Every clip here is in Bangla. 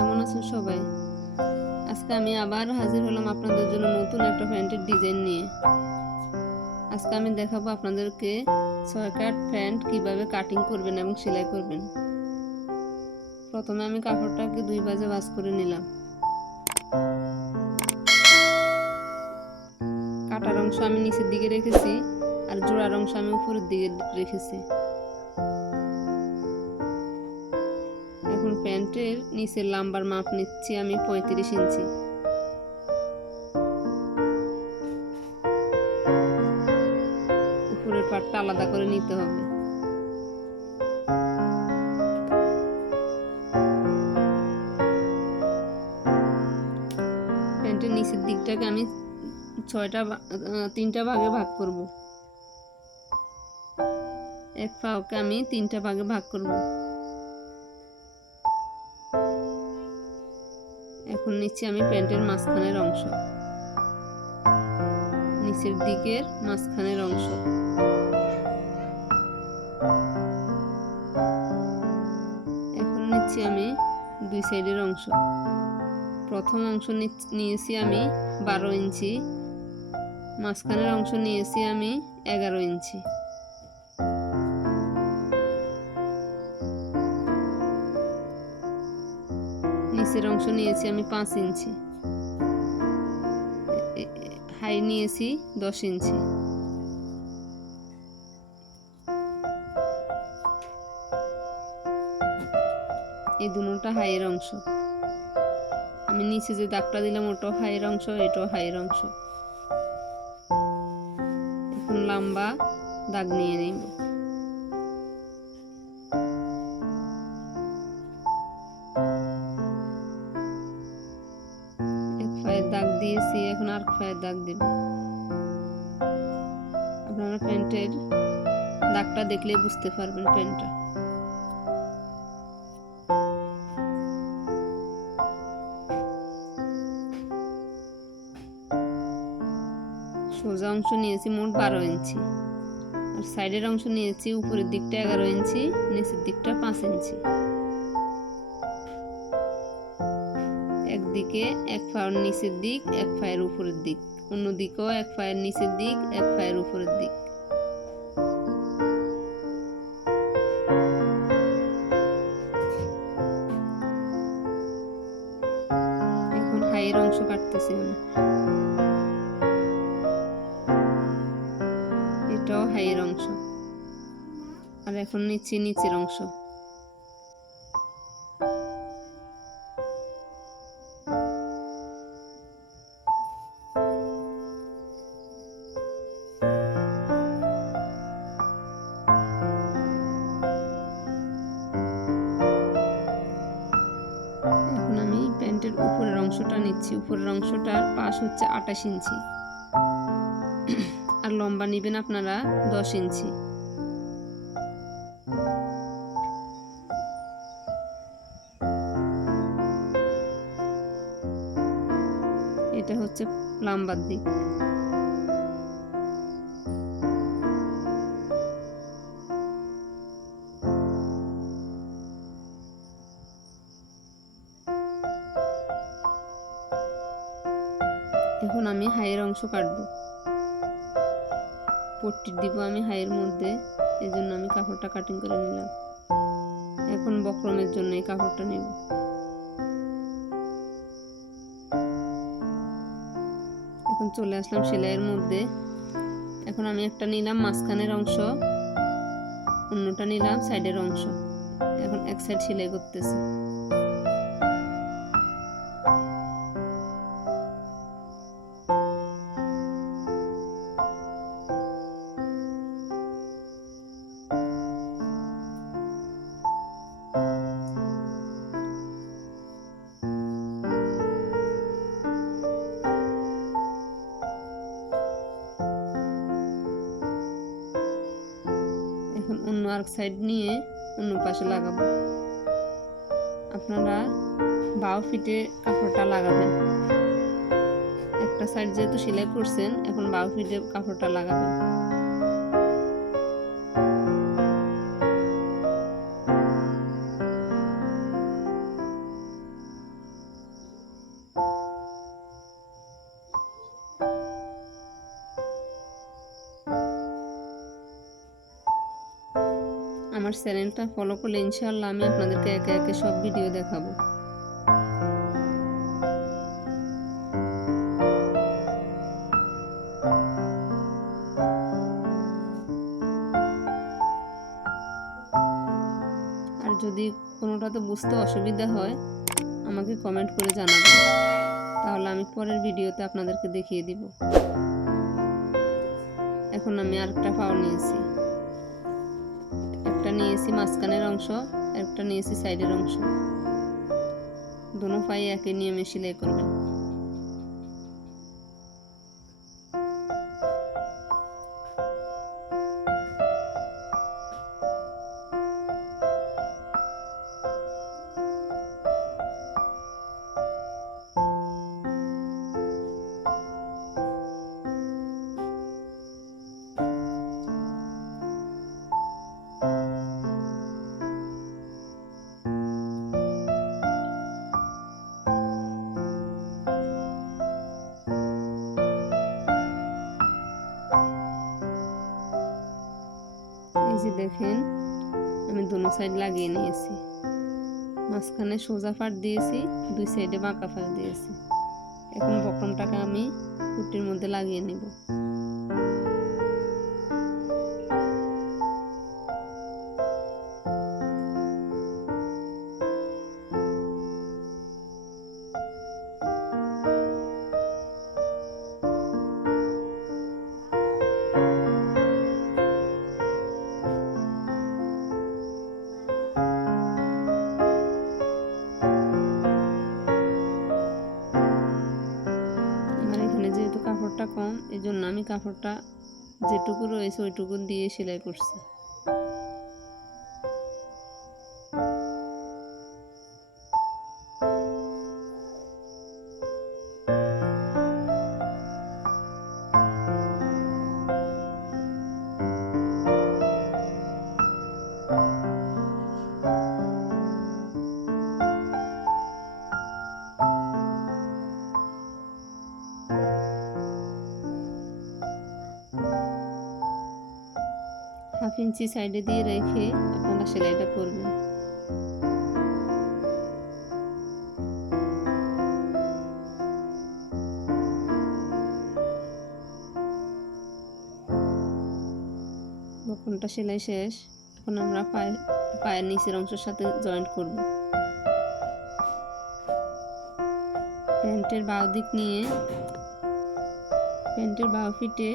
আছেন সবাই? আজকে আমি আবার হাজির হলাম আপনাদের জন্য নতুন একটা প্যান্টের ডিজাইন নিয়ে। আজকে আমি দেখাবো আপনাদেরকে ছয় প্যান্ট কীভাবে কাটিং করবেন এবং সেলাই করবেন। প্রথমে আমি কাপড়টাকে দুই বাজে ভাঁজ করে নিলাম। কাটার অংশ আমি নিচের দিকে রেখেছি আর জোড়ার অংশ আমি উপরের দিকে রেখেছি। প্যান্টের নিচের লাম্বার মাপ নিচ্ছি আমি পঁয়ত্রিশ ইঞ্চি। উপরের পাটটা আলাদা করে নিতে হবে। প্যান্টের নিচের দিকটাকে আমি ছয়টা তিনটা ভাগে ভাগ করব। এক পাওকে আমি তিনটা ভাগে ভাগ করব। নিচ্ছি আমি প্যান্টের মাঝখানের অংশ। নিচের দিকের মাঝখানের অংশ। এখন নিচ্ছি আমি দুই সাইডের অংশ। প্রথম অংশ নিয়েছি আমি বারো ইঞ্চি। মাঝখানের অংশ নিয়েছি আমি এগারো ইঞ্চি। অংশ নিয়েছি, আমি পাঁচ ইঞ্চি। হাই নিয়েছি দশ ইঞ্চি। এই দুটোটা হাইয়ের অংশ। আমি নিচে যে দাগটা দিলাম, ওটাও হাইয়ের অংশ, এটাও হাইয়ের অংশ। এখন লম্বা দাগ নিয়ে নিব। এখন আর পায়ের দাগ দিব আপনারা প্যান্টের দাগটা দেখলে বুঝতে পারবেন প্যান্টটা। সোজা অংশ নিয়েছি মোট বারো ইঞ্চি। আর সাইডের অংশ নিয়েছি উপরের দিকটা এগারো ইঞ্চি, নিচের দিকটা পাঁচ ইঞ্চি। একদিকে এক পায়ের নিচের দিক, এক পায়ের উপরের দিক। অন্যদিকেও এক পায়ের নিচের দিক, এক পায়ের উপরের দিক। এখন হাইয়ের অংশ কাটতেছি এটাও হাইয়ের অংশ। আর এখন নিচ্ছি নিচের অংশ। অংশটা নিচ্ছি, উপরের অংশটার পাশ হচ্ছে আঠাশ ইঞ্চি। আর লম্বা নেবেন আপনারা দশ ইঞ্চি। এটা হচ্ছে লাম্বার দিক। অংশ কাটবো। পট্টি দিব আমি হাইয়ের মধ্যে এই জন্য আমি কাপড়টা কাটিং করে নিলাম। এখন বক্রমের জন্য এই কাপড়টা নেব। এখন চলে আসলাম সেলাইয়ের মধ্যে। এখন আমি একটা নিলাম মাঝখানের অংশ, অন্যটা নিলাম সাইডের অংশ। এখন এক সাইড সেলাই করতেছি। সাইড নিয়ে অন্য পাশে লাগাবো। আপনারা বাও ফিটে কাপড়টা লাগাবেন। একটা সাইড যেহেতু সেলাই করছেন, এখন বাও ফিটে কাপড়টা লাগাবেন। আমার চ্যানেলটা ফলো করলে ইনশাআল্লাহ আমি আপনাদেরকে একে একে সব ভিডিও দেখাবো। আর যদি কোনোটাতে বুঝতে অসুবিধা হয়, আমাকে কমেন্ট করে জানাবেন। তাহলে আমি পরের ভিডিওতে আপনাদেরকে দেখিয়ে দিব। এখন আমি আরেকটা পাও নিয়েছি। নিয়েছি মাঝখানের অংশ একটা নিয়েছি সাইডের অংশ। দোনো পায়ে একই নিয়মে সেলাই করবেন দেখেন, আমি দুনো সাইড লাগিয়ে নিয়েছি। মাঝখানে সোজা ফাট দিয়েছি, দুই সাইডে বাঁকা ফাট দিয়েছি। এখন বকমটাকে আমি কুটির মধ্যে লাগিয়ে নেব। কাপড়টা যেটুকু রয়েছে ওইটুকু দিয়ে সেলাই করছি। ইঞ্চি সাইডে দিয়ে রেখে আপনারা সেলাইটা করবেন। বকনটা সেলাই শেষ এখন আমরা পায়ে, পায়ের নিচের অংশের সাথে জয়েন্ট করব। প্যান্টের বাউ দিক নিয়ে, প্যান্টের বাউ ফিটে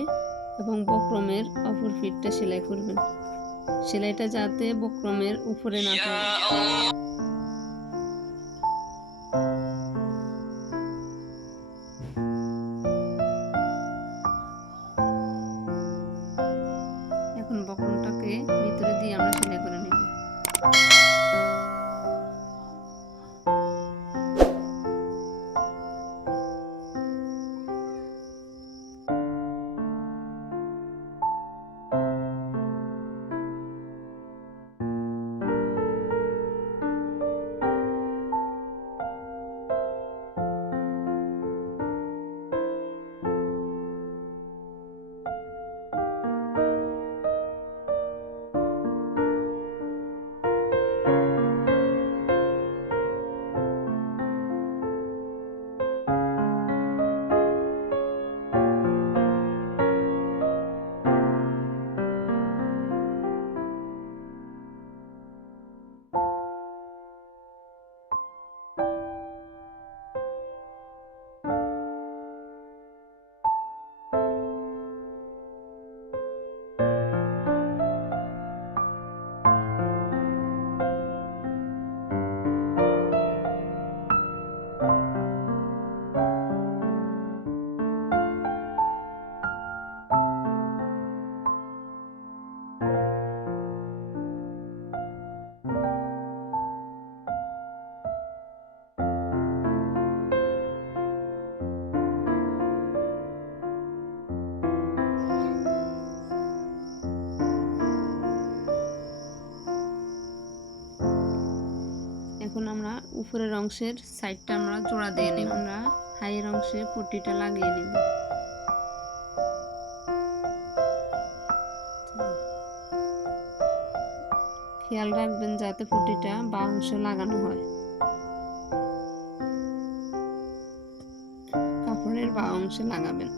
এবং বক্রমের অপর ফিটটা সেলাই করবেন। সেলাইটা যাতে বক্রমের উপরে না পড়ে। এখন আমরা উপরের অংশের সাইডটা আমরা জোড়া দিয়ে নেব, আমরা হাইয়ের অংশে পট্টিটা লাগিয়ে নেব। খেয়াল রাখবেন যাতে পুটিটা বা অংশ লাগানো হয়। কাপড়ের বা অংশে লাগাবেন।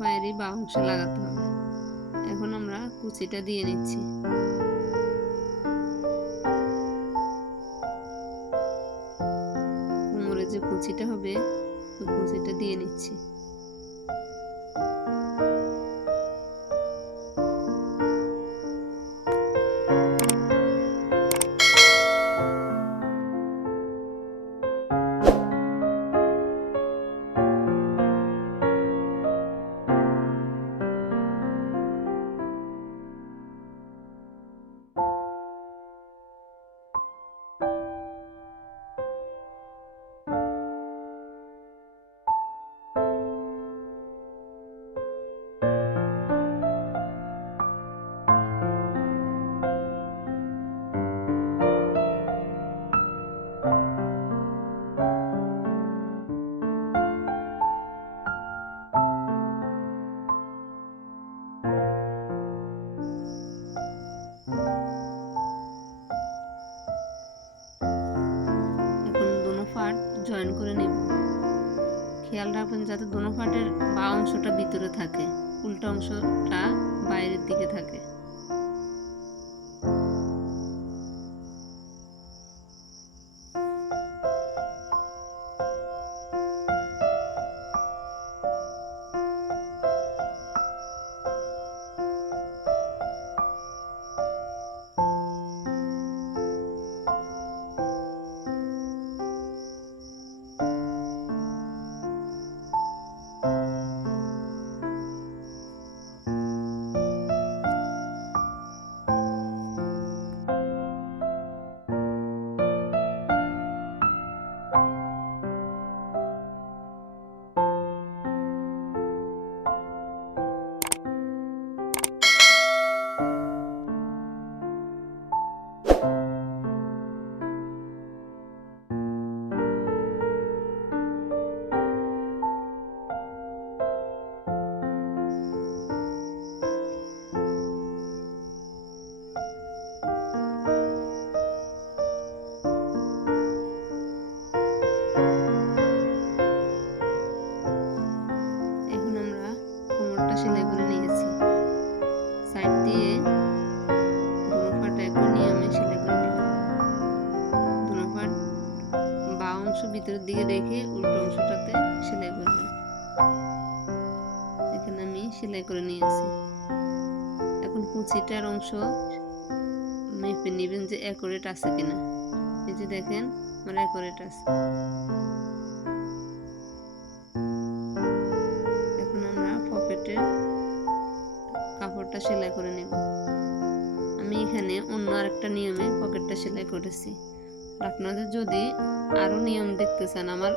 পায়েরই বা অংশে লাগাতে হবে। এখন আমরা কুচিটা দিয়ে নিচ্ছি। কোমরে যে কুচিটা হবে কুচিটা দিয়ে নিচ্ছি। যাতে দোনো পাটের বা অংশটা ভিতরে থাকে উল্টো অংশটা বাইরের দিকে থাকে। কুচিটার অংশ মেপে নেবেন যে অ্যাকোরেট আছে কিনা। এই যে দেখেন, আমার অ্যাকোরেট আছে। এখন আমরা পকেটের কাপড়টা সেলাই করে নেব। আমি এখানে অন্য আরেকটা নিয়মে পকেটটা সেলাই করেছি। আপনাদের যদি আরও নিয়ম দেখতে চান, আমার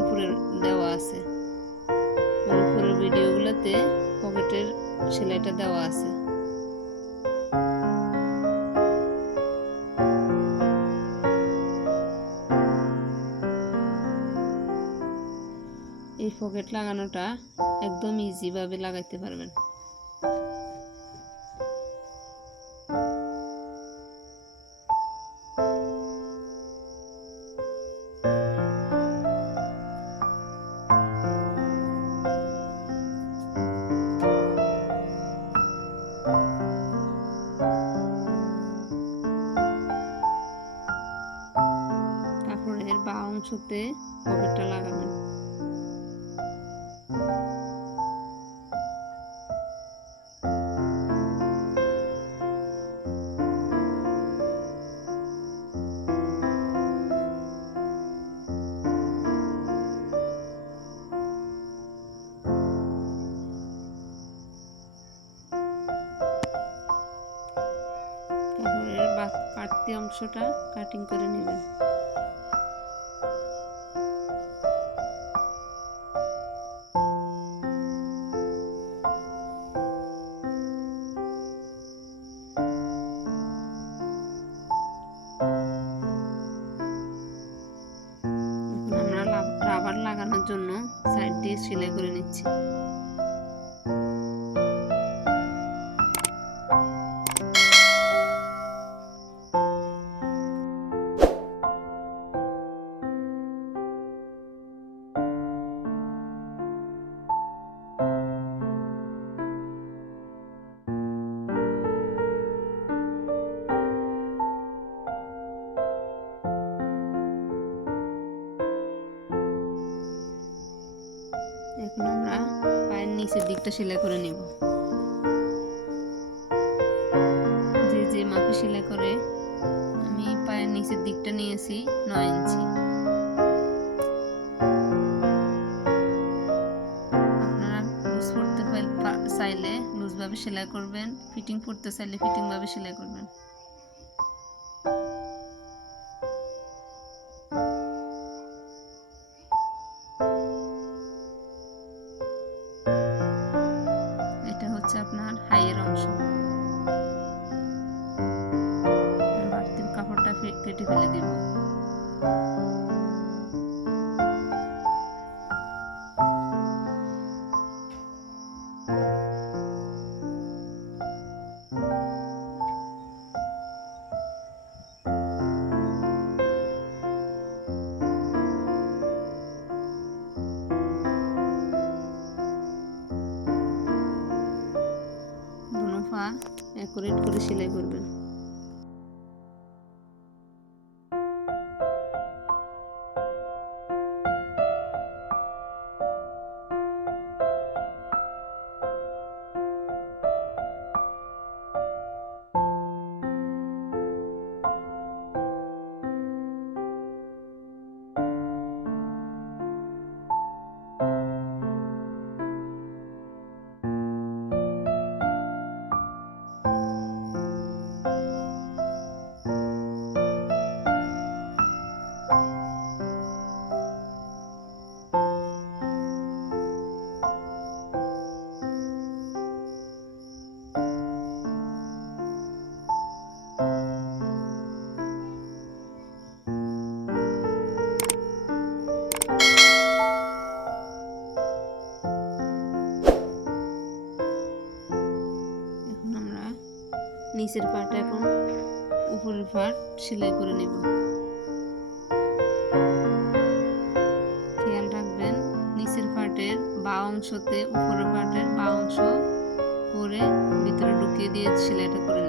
উপরের দেওয়া আছে। উপরের ভিডিওগুলোতে পকেটের সেলাইটা দেওয়া আছে। পকেট লাগানোটা একদম ইজি ভাবে লাগাইতে পারবেন। কাপড়ের বা অংশতে পকেটটা লাগাবেন। অংশটা কাটিং করে নেবেন নিচের দিকটা সেলাই করে নেব। যে যে মাপে সেলাই করে, আমি পায়ের নিচের দিকটা নিয়েছি নয় ইঞ্চি। আপনারা চাইলে লুজভাবে সেলাই করবেন, ফিটিং পড়তে চাইলে ফিটিংভাবে সেলাই করবেন। ফেলে দিব অ্যাকুরেট করে সেলাই করবেন নিচের পাট এখন উপরের পাট সেলাই করে নেব। খেয়াল রাখবেন নিচের পাটের বা অংশতে উপরের পাটের বা অংশ করে ভিতরে ঢুকিয়ে দিয়ে সেলাইটা করে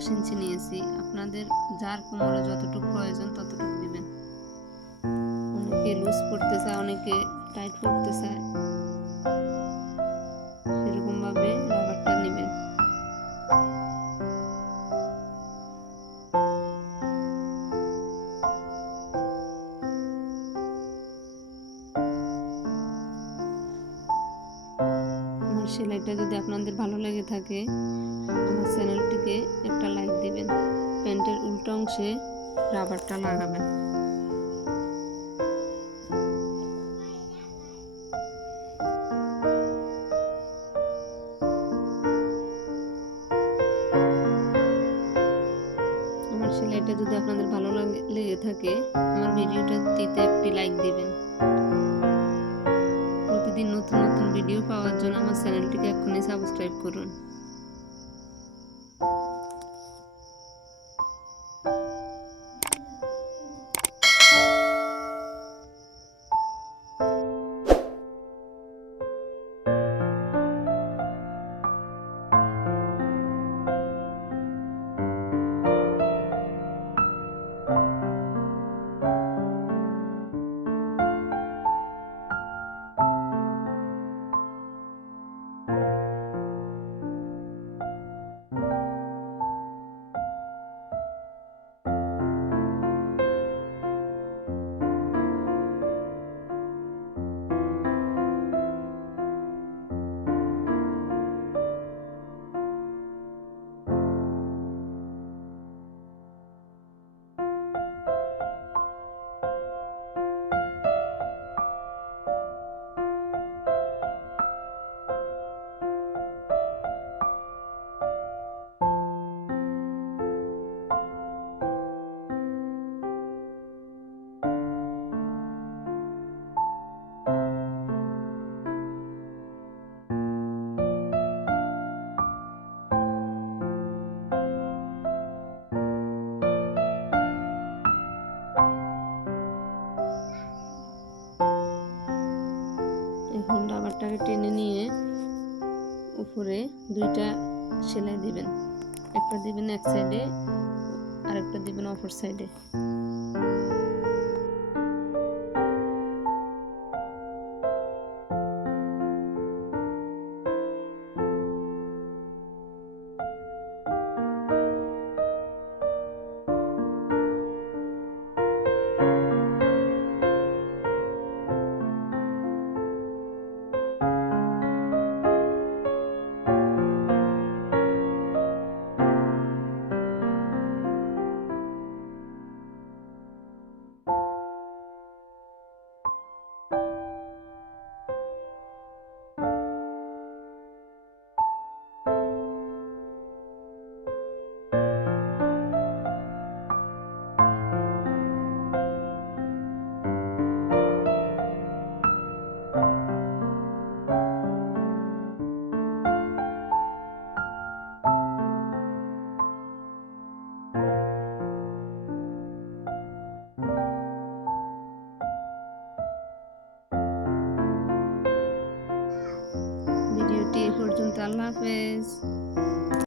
দশ ইঞ্চি নিয়েছি। আপনাদের যার কোমরে যতটুকু প্রয়োজন ততটুকু দিবেন। অনেকে লুজ পড়তে চায় অনেকে টাইট পড়তে চায় সেরকমভাবে রাবারটা নেবেন। সেলাইটা যদি আপনাদের ভালো লেগে থাকে অংশে রাবারটা লাগাবেন আমার সেলাইটা যদি আপনাদের ভালো লাগে থাকে, আমার ভিডিওটা দিতে একটি লাইক দিবেন। প্রতিদিন নতুন নতুন ভিডিও পাওয়ার জন্য আমার চ্যানেলটিকে এক্ষুনি সাবস্ক্রাইব করুন। দিবেন এক সাইডে আর একটা দিবেন অপর সাইডে